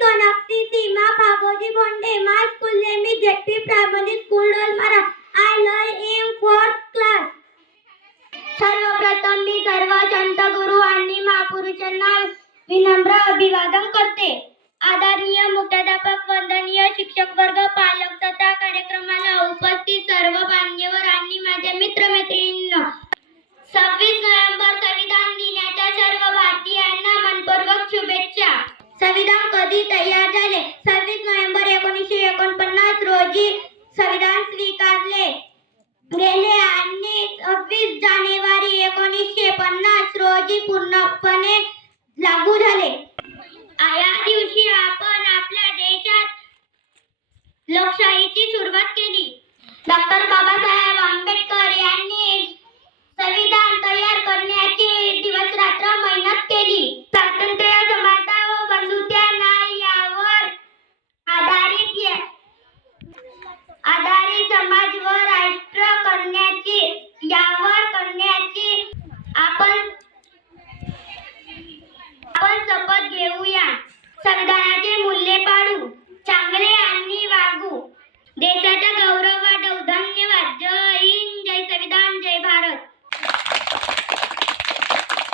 Sonakshi Seema Bhagoji Bhonde my school name is JP primary school Dolmara I learn in 4th class. सर्वप्रथम मी सर्व संत गुरु आणि महापुरुषांना विनम्र अभिवादन करते. आदरणीय मुख्याध्यापक, वंदनीय शिक्षक वर्ग, पालक तथा कार्यक्रमाला उपस्थित सर्व मान्यवर आणि माझे मित्रमैत्रिणींनो, 26 नोव्हेंबर संविधान दिनाच्या सर्व भारतीयांना मनपूर्वक शुभेच्छा. संविधान कधी तयार झाले? 26 नोव्हेंबर 1949 रोजी संविधान स्वीकारले गेले आणि 26 जानेवारी 1950 रोजी पूर्णपणे लागू झाले. या दिवशी आपण आपल्या देशात लोकशाही